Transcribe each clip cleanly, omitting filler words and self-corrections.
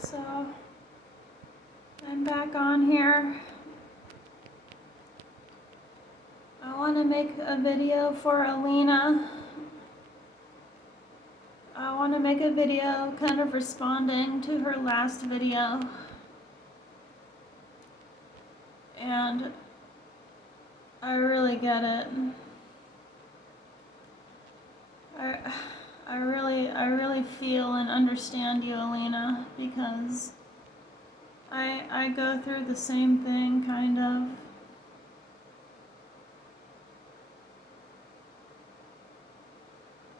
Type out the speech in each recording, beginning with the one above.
So I'm back on here. I want to make a video for Alina. I want to make a video kind of responding to her last video. And I really get it. I really feel and understand you, Alina, because I go through the same thing, kind of.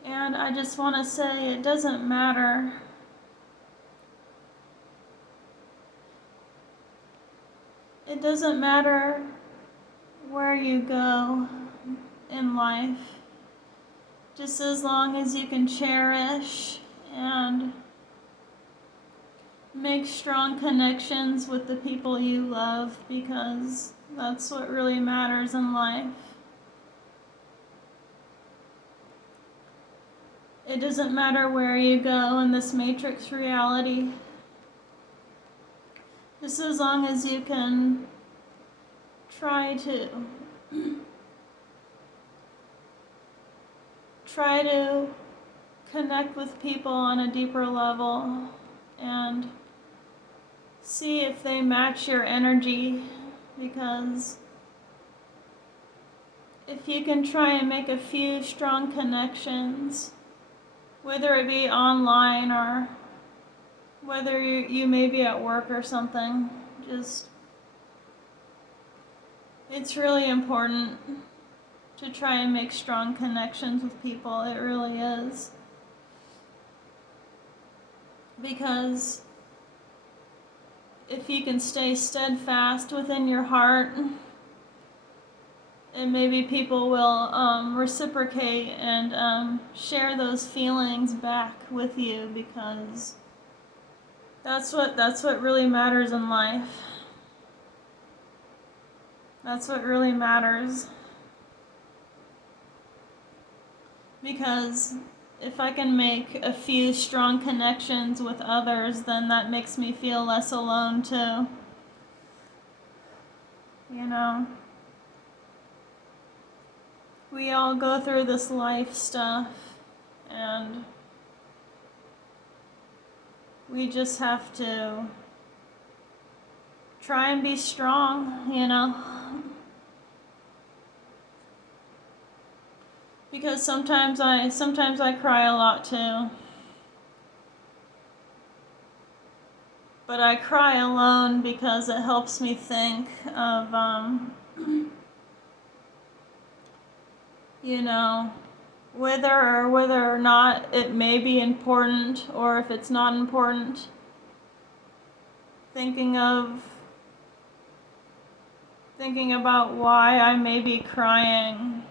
And I just want to say it doesn't matter. It doesn't matter where you go in life, just as long as you can cherish and make strong connections with the people you love, because that's what really matters in life. It doesn't matter where you go in this matrix reality, just as long as you can try to connect with people on a deeper level and see if they match your energy, because if you can try and make a few strong connections, whether it be online or whether you may be at work or something, it's really important to try and make strong connections with people. It really is. Because if you can stay steadfast within your heart, and maybe people will reciprocate and share those feelings back with you, because that's what really matters in life. That's what really matters. Because if I can make a few strong connections with others, then that makes me feel less alone too. You know? We all go through this life stuff, and we just have to try and be strong, you know? Because sometimes I cry a lot too. But I cry alone because it helps me think of, you know, whether or not it may be important, or if it's not important. Thinking about why I may be crying.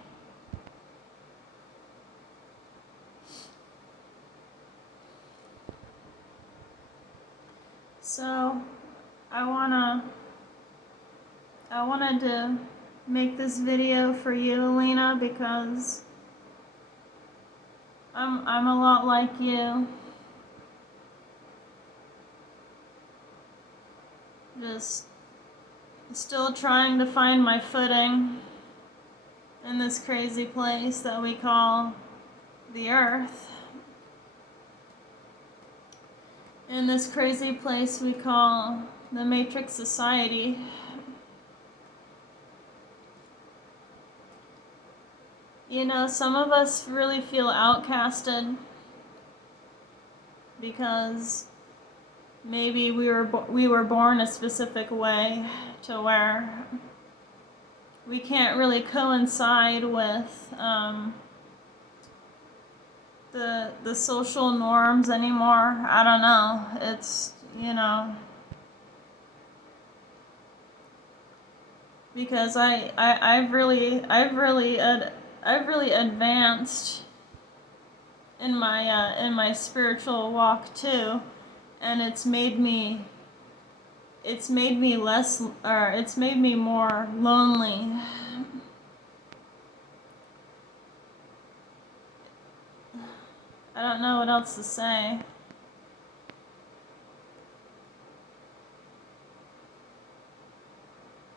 So I wanted to make this video for you, Alina, because I'm a lot like you. Just still trying to find my footing in this crazy place that we call the Earth. In this crazy place we call the Matrix Society. You know, some of us really feel outcasted because maybe we were born a specific way to where we can't really coincide with the social norms anymore. I don't know. It's, you know, because I've really advanced in my spiritual walk too, and it's made me more lonely. I don't know what else to say.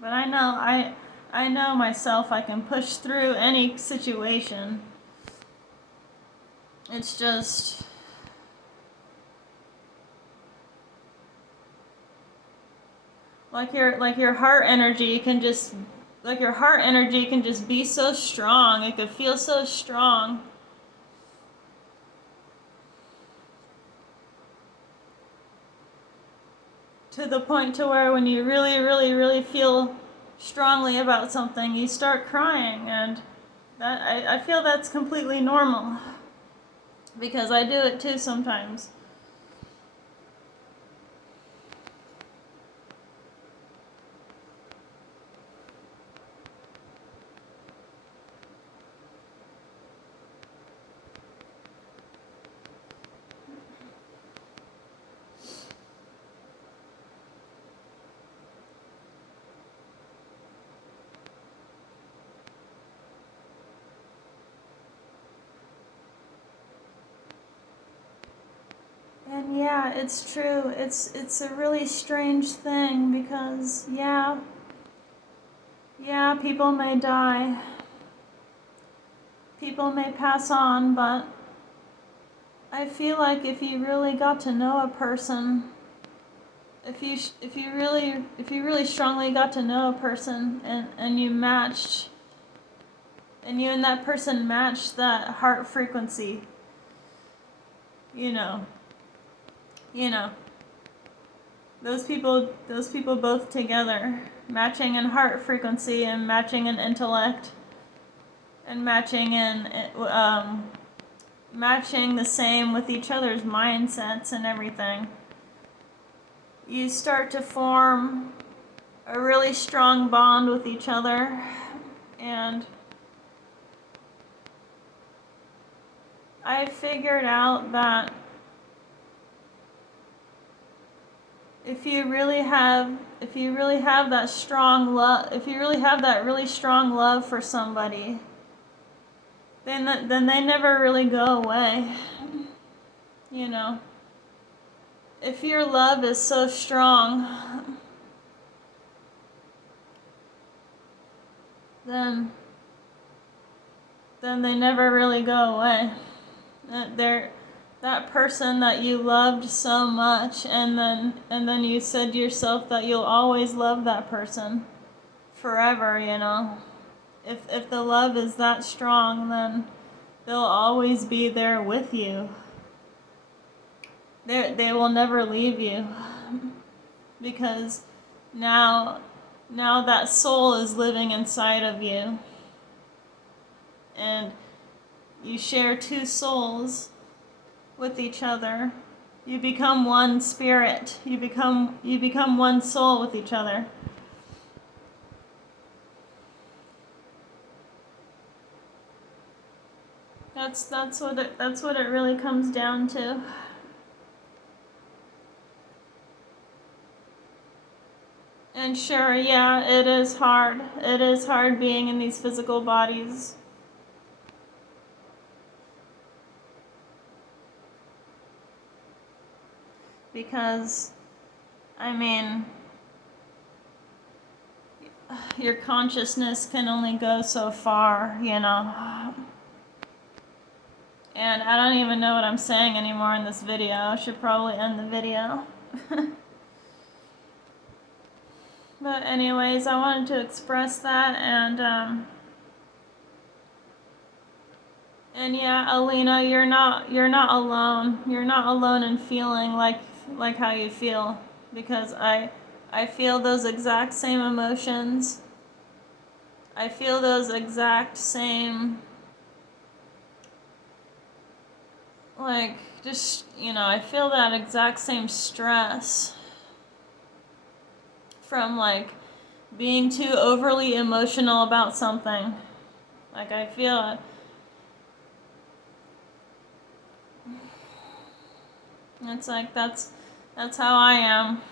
But I know myself, I can push through any situation. It's just like your heart energy can just be so strong. It could feel so strong. To the point to where when you really, really, really feel strongly about something, you start crying, and I feel that's completely normal because I do it too sometimes. And yeah, it's true. It's a really strange thing because yeah, people may die. People may pass on, but I feel like if you really got to know a person, if you really strongly got to know a person, and you matched, and you and that person matched that heart frequency, you know, you know, those people both together, matching in heart frequency and matching in intellect and matching the same with each other's mindsets and everything. You start to form a really strong bond with each other, and I figured out that if you really have that strong love, if you really have that really strong love for somebody, then they never really go away. You know, if your love is so strong, then they never really go away. That person that you loved so much, and then you said to yourself that you'll always love that person forever, you know. If the love is that strong, then they'll always be there with you. They will never leave you, because now that soul is living inside of you, and you share two souls with each other. You become one spirit. You become one soul with each other. That's what it really comes down to. And sure, yeah, it is hard. It is hard being in these physical bodies. Because, I mean, your consciousness can only go so far, you know. And I don't even know what I'm saying anymore in this video. I should probably end the video. But anyways, I wanted to express that, and yeah, Alina, you're not alone. You're not alone in feeling like how you feel, because I feel those exact same emotions. I feel those exact same, like, just, you know, I feel that exact same stress from, like, being too overly emotional about something. Like, I feel it. It's like, that's how I am.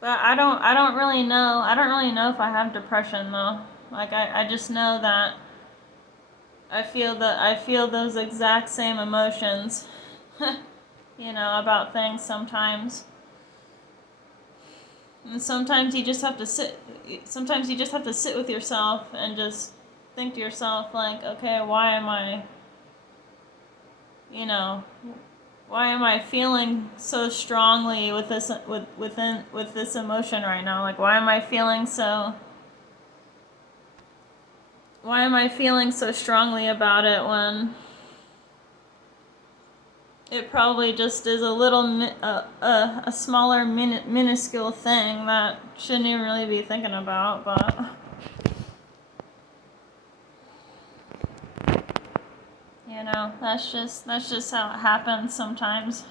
But I don't really know. I don't really know if I have depression, though. Like, I just know that I feel those exact same emotions, you know, about things sometimes. And sometimes you just have to sit with yourself and just think to yourself, like, okay, why am I, why am I feeling so strongly with this with this emotion right now? Like, why am I feeling so strongly about it when it probably just is a little a smaller minuscule thing that shouldn't even really be thinking about, but that's just how it happens sometimes.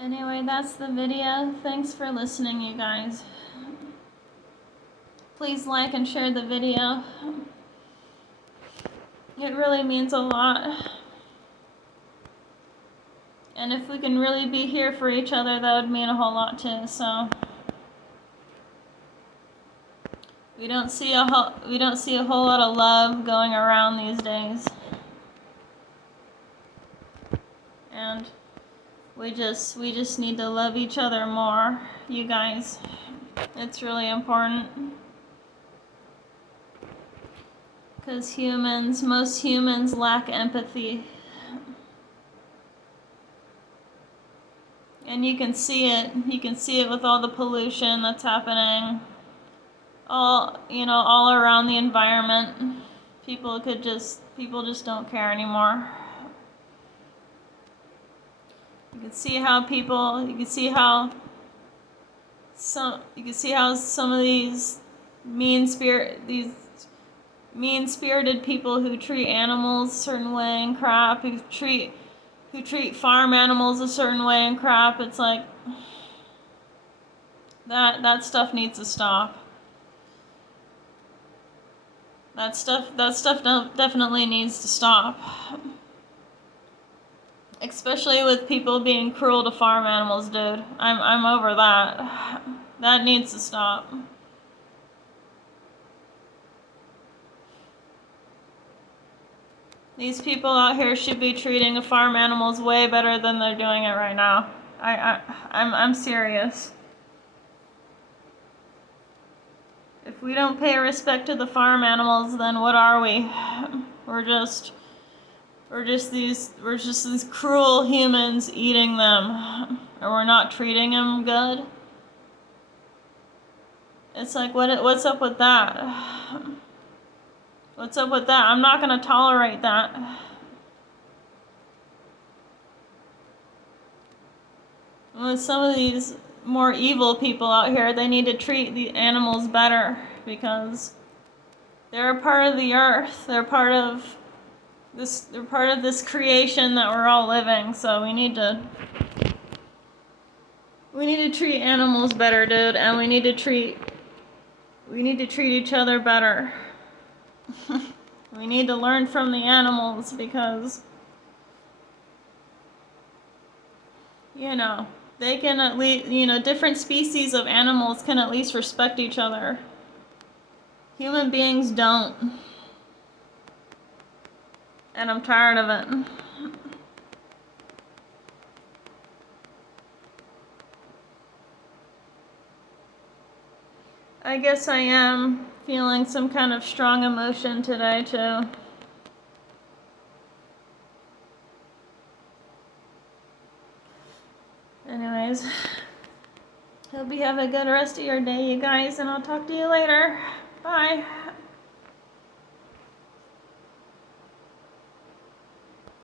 Anyway, that's the video. Thanks for listening, you guys. Please like and share the video. It really means a lot. And if we can really be here for each other, that would mean a whole lot too. So we don't see a whole lot of love going around these days. And we just need to love each other more, you guys. It's really important. Because most humans lack empathy. And you can see it with all the pollution that's happening all around the environment. People just don't care anymore. You can see how some of these mean-spirited people who treat animals a certain way and crap, who treat farm animals a certain way and crap. It's like that stuff needs to stop. That stuff definitely needs to stop. Especially with people being cruel to farm animals, dude. I'm over that. That needs to stop. These people out here should be treating the farm animals way better than they're doing it right now. I'm serious. If we don't pay respect to the farm animals, then what are we? We're just these cruel humans eating them, and we're not treating them good. It's like, what's up with that? What's up with that? I'm not gonna tolerate that. With some of these more evil people out here, they need to treat the animals better because they're a part of the earth. They're part of this creation that we're all living. So we need to treat animals better, dude, and we need to treat each other better. We need to learn from the animals because they can at least, different species of animals can at least respect each other. Human beings don't. And I'm tired of it. I guess I am feeling some kind of strong emotion today, too. Anyways, hope you have a good rest of your day, you guys, and I'll talk to you later. Bye.